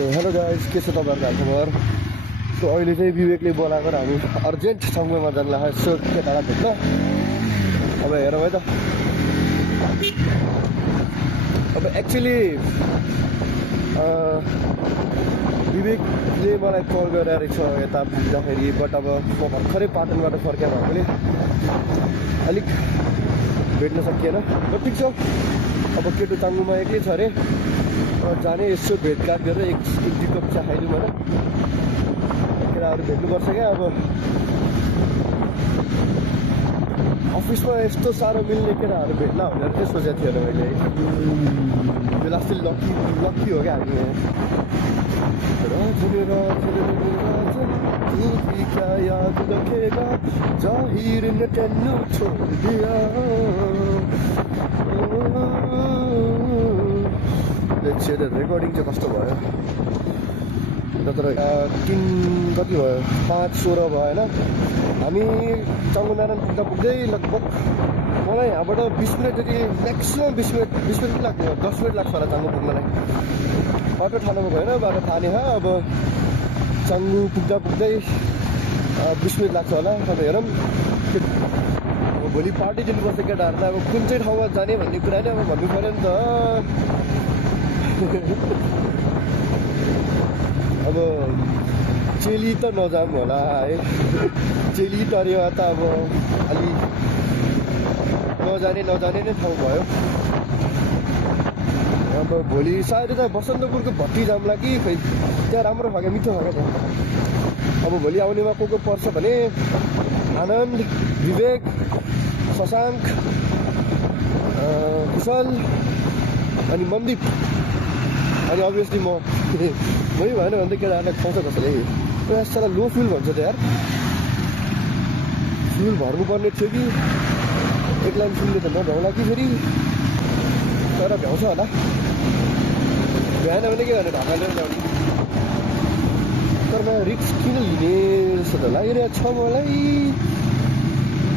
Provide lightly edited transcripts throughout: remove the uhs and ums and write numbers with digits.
Hello guys, के छ तपाईँहरूको खबर? सो अहिले चाहिँ विवेकले बोलाएको र हामी अर्जेन्ट सङ्गमा जान लाग्यो। सो केटालाई भेट्न अब हेरौँ है त। अब एक्चुअली विवेकले मलाई कल गरेर छ यता पुग्दाखेरि, बट अब म भर्खरै पाटनबाट फर्किया भएकोले अलिक भेट्न सकिएन। बट ठिक छ, अब केटो चाङ्गुमा एक्लै छ अरे, जाने यसो भेटघाट गरेर एक दुई कप चिया खाइदिउँ होइन। केटाहरू भेट्नुपर्छ क्या। अब अफिसमा यस्तो साह्रो मिल्ने केटाहरू भेट्ला भनेर चाहिँ सोचेको थिएन मैले। यो लास्ट लक्की हो क्या हामी। क्या याद रखेगा जाहिर ने तेन्नु छोड़ दिया। रेकर्डिङ चाहिँ कस्तो भयो तर 3 कति भयो 5:16 भयो होइन। हामी चङ्गुनारायण पुग्दा पुग्दै लगभग मलाई यहाँबाट 20 मिनट जति, म्याक्सिमम् 20 मिनट पनि लाग्दैन, 10 मिनट लाग्छ होला चाङ्गु पुग्नलाई। बाटो ठानुमा गएन, बाटो थाहा नै अब चाङ्गु पुग्दा पुग्दै 20 मिनट लाग्छ होला। अब हेरौँ, अब भोलि पार्टी दिनुपर्छ केटाहरूलाई। अब कुन चाहिँ ठाउँमा जाने भन्ने कुरा नै अब भन्नु पऱ्यो नि त। अब चेली त नजाऊँ होला है, चेली तरिया त अब अलि नजाने नै ठाउँ भयो। अब भोलि सायद त बसन्तपुरको भट्टी जाउँला कि खै, त्यहाँ राम्रो खायो, मिठो खायो त्यहाँ। अब भोलि आउनेमा को पर्छ भने आनन्द, विवेक, शशाङ्क, कुशल अनि मनदीप अनि अभियसली म मै भएन भने त केटाहरूलाई खुवाउँछ कसैले। सारा लो फ्युल भन्छ त यार, फ्युल भर्नुपर्ने थियो कि एक लाइन फ्युलले त नभ्याउला कि फेरि, तर भ्याउँछ होला। भ्याएन भने के गर्ने, ढाका लिएर ल्याउने। तर म रिक्स किन लिने जस्तो त लागिरहेको छ मलाई।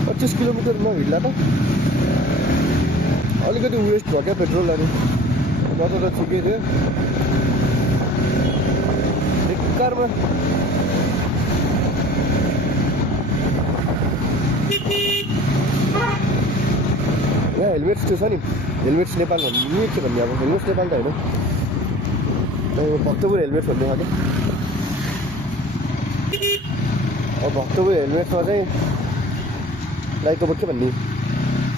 25 किलोमिटर नहिँड्ला त अलिकति वेस्ट भयो क्या पेट्रोल। अनि नत्र त ठिकै थियो। बेकारमा यहाँ हेलमेट्स त्यो छ नि, हेलमेट्स नेपाल भन्ने के भन्ने, अब हेलमेट्स नेपाल त होइन, भक्तपुर हेलमेट भन्ने खाले। अब भक्तपुर हेलमेट्समा चाहिँ लाइक अब के भन्ने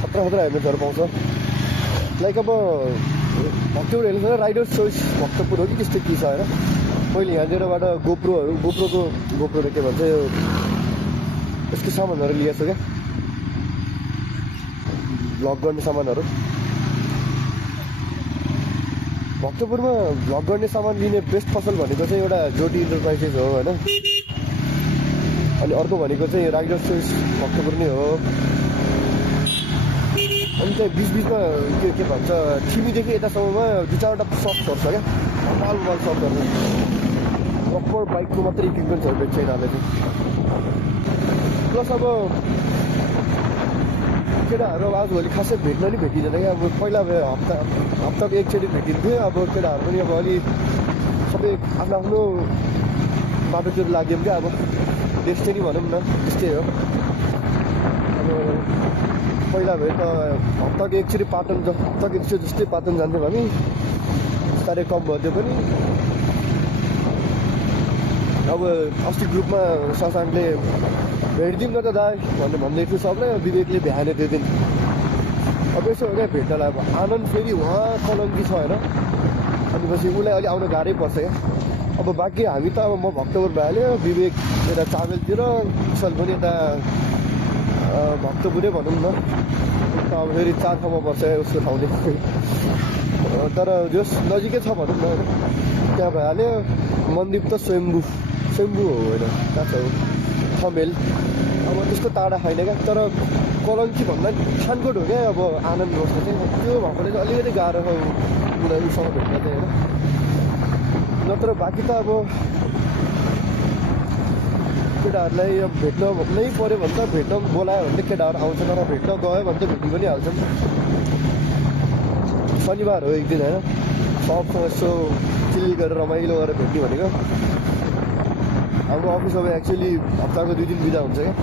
खतरा हेलमेट्सहरू पाउँछ। लाइक अब Bhaktapur helmet Riders choice Bhaktapur हो कि त्यस्तै के छ होइन। मैले यहाँनिरबाट गोप्रो के भन्छ यो यसको सामानहरू लिएको छु क्या, भ्लग गर्ने सामानहरू। भक्तपुरमा भ्लग गर्ने सामान लिने बेस्ट पसल भनेको चाहिँ एउटा ज्योति इन्टरप्राइजेस हो होइन। अनि अर्को भनेको चाहिँ राइडर्स चोइस भक्तपुर नै हो। अनि त्यहाँ बिचमा के भन्छ ठिमीदेखि यतासम्ममा 2-4वटा सप्सहरू छ क्या, माल सप्सहरू। प्रपर बाइकको मात्रै इक्विपमेन्ट्सहरू बेच्छ यिनीहरूले चाहिँ। प्लस अब केटाहरू अब आजभोलि खासै भेट्न नि भेटिँदैन क्या। अब पहिला हप्ताको एकचोटि भेटिन्थ्यो। अब केटाहरू पनि अब अलि सबै आफ्नो बाटोतिर लाग्यौँ क्या। अब डेस्टिनी भनौँ न, त्यस्तै हो। अब पहिला भए त हप्ताको एकचोटि पाटन, हप्ताको एकचोटि जस्तै पाटन जान्थ्यौँ हामी। बिस्तारै कम भयो पनि। अब अस्ति ग्रुपमा शशाङ्कले भेटिदिउँ न त दाइ भन्दै थियो सबलाई। विवेकले भ्याएन त्यो दिन। अब यसो हो क्या भेट्नलाई। अब आनन्द फेरि उहाँ कलङ्की छ होइन, अनि पछि उसलाई अलि आउनु गाह्रै पर्छ क्या। अब बाँकी हामी त अब म भक्तपुर भइहाल्यो, विवेक यता चाबेलतिर, कुशल पनि यता भक्तपुरै भनौँ न। अब फेरि 4 ठाउँमा पर्छ उसको ठाउँले, तर जस नजिकै छ भनौँ न होइन, त्यहाँ भइहाल्यो। मनदीप त स्वयम्भू हो होइन, कहाँ छ थमेल। अब त्यस्तो टाढा छैन क्या, तर कलङ्की भन्दा छानकोट हो क्या। अब आनन्द बस्नु चाहिँ त्यो भएकोले चाहिँ अलिकति गाह्रो छ उनीहरूसँग भेट्न चाहिँ होइन। नत्र बाँकी त अब केटाहरूलाई अब भेट्न नै पऱ्यो भने त भेट्न बोलायो भने त केटाहरू आउँछ, तर भेट्न गयो भने त भेट्नु पनि हाल्छन्। शनिबार हो एक दिन होइन, सबसँग यसो चिल गरेर रमाइलो गरेर भेट्ने भनेको हाम्रो अफिस अब एक्चुअली हप्ताको 2 दिन बिदा हुन्छ क्या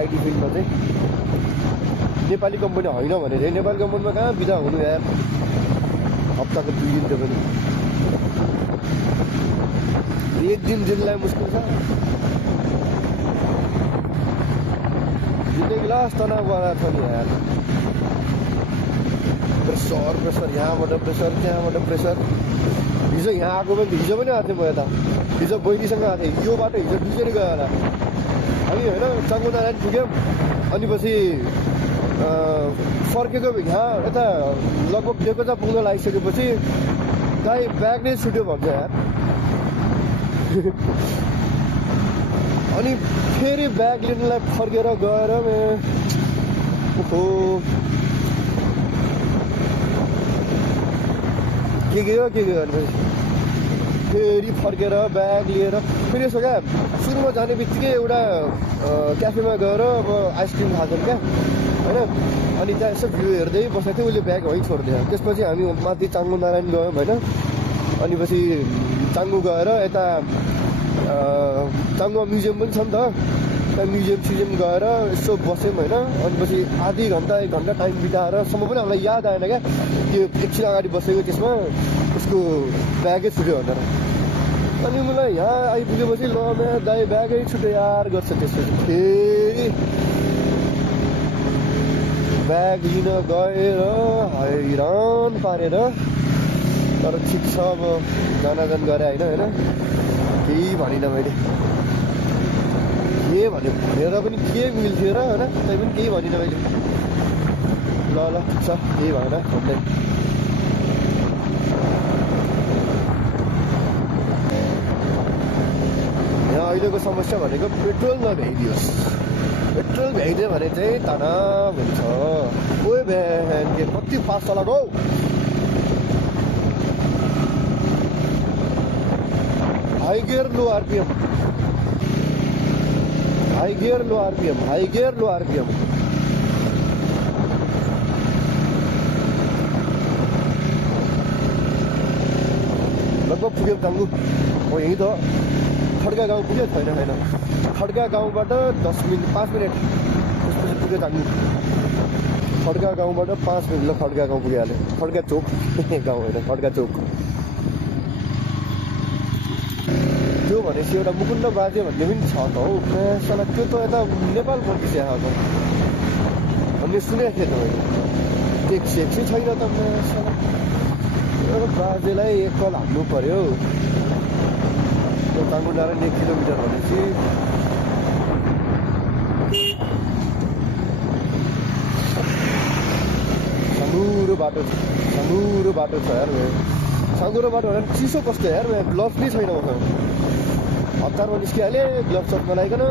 आइटी फिल्डमा चाहिँ नेपाली कम्पनी होइन भने चाहिँ नेपाली कम्पनीमा कहाँ बिदा हुनु यार हप्ताको 2 दिन त्यो पनि 1 दिन दिनलाई मुस्किल छ जिन्दगी लास तनाव गरेर छ नि यार प्रेसर यहाँबाट प्रेसर त्यहाँबाट प्रेसर हिजो यहाँ आएको पनि हिजो पनि आएको थिएँ म यता हिजो बहिनीसँग आएको थिएँ यो बाटो हिजो बिचरी गयो होला हामी होइन चाङ्गुनारायण पुग्यौँ अनि पछि फर्केको यहाँ यता लगभग डेकोजा पुग्न लागिसकेपछि दाइ ब्याग नै छुट्यो भन्छ यार अनि फेरि ब्याग लिनलाई फर्केर गएर ओहो के गयो अनि फेरि फर्केर ब्याग लिएर फेरि यसो क्या सुरुमा जाने बित्तिकै एउटा क्याफेमा गएर अब आइसक्रिम खाएको क्या होइन अनि त्यहाँ यसो भ्यू हेर्दै बसेको थियो उसले ब्याग वहीँ छोडिदियो त्यसपछि हामी माथि चाङ्गु नारायण गयौँ होइन अनि पछि चाङ्गु गएर यता चाङ्गुमा म्युजियम पनि छ नि त त्यहाँ म्युजियम गएर यसो बस्यौँ होइन अनि पछि आधी घन्टा 1 घन्टा टाइम बिताएरसम्म पनि हामीलाई याद आएन क्या त्यो एकछिन अगाडि बसेको त्यसमा उसको ब्यागै छुट्यो भनेर अनि मलाई यहाँ आइपुगेपछि ल दाइ ब्यागै छुट्यो यार गर्छ त्यसपछि फेरि ब्याग लिन गएर हैरान पारेर तर ठिक छ अब जान गरे होइन केही भनिनँ मैले के भनेर पनि के मिल्थ्यो र होइन तै पनि केही भनिनँ मैले ल ठिक छ केही भएन भन्दै यहाँ अहिलेको समस्या भनेको पेट्रोल नभ्याइदियोस् पेट्रोल भ्याइदियो भने चाहिँ तनाव हुन्छ ओए बिहान के कति फास्ट चलाएको हाई गियर लो आरपीएम लगभग पुग्यो चाङ्गु हो यहीँ त खड्का गाउँ पुग्यो छैन खड्का गाउँबाट 5 मिनट त्यसपछि पुग्यो चाङ्गु खड्का गाउँबाट 5 मिनट ल खड्का गाउँ पुगिहाल्यो खड्का चोक गाउँ होइन खड्का चोक त्यो भनेपछि एउटा मुकुन्द बाजे भन्ने पनि छ त हौ साला त्यो त यता नेपाल पर्छ आएको भन्ने सुनेको थिएँ त मैले टेक्सी छैन त साला बाजेलाई 1 कल हान्नु पर्यो चाङ्गु नारायण 1 किलोमिटर भनेपछि साँगुरो बाटो छ यार साँगुरो बाटो भने चिसो कस्तो यार ग्लोभ्स नै छैन मसँग हतारमा निस्किहालेँ ग्लोभ्स सप नलाइकन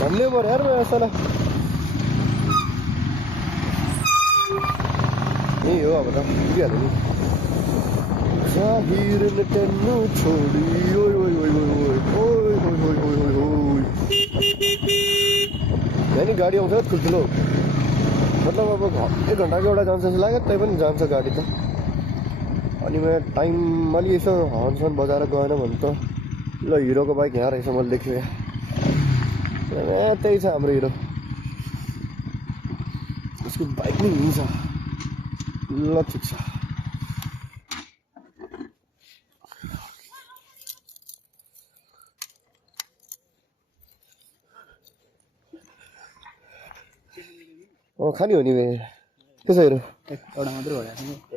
झन्ले मर यार साला यही हो अब त पुगिहाल्यो नि जाहिर टेन्नु छोडी यहाँ नि गाडी आउँछ ठुल्ठुलो मतलब अब 1 घन्टाको एउटा जान्छ जस्तो लाग्यो तै पनि जान्छ गाडी त अनि मैले टाइम अलि यसो हर्न बजाएर गएन भने त ल हिरोको बाइक यहाँ रहेछ मैले देख्छु यहाँ त्यही छ हाम्रो हिरो उसको बाइक पनि हिँड्छ ल ठिक छ खाने हो नि के छ हेर एउटा मात्रै भइरहेको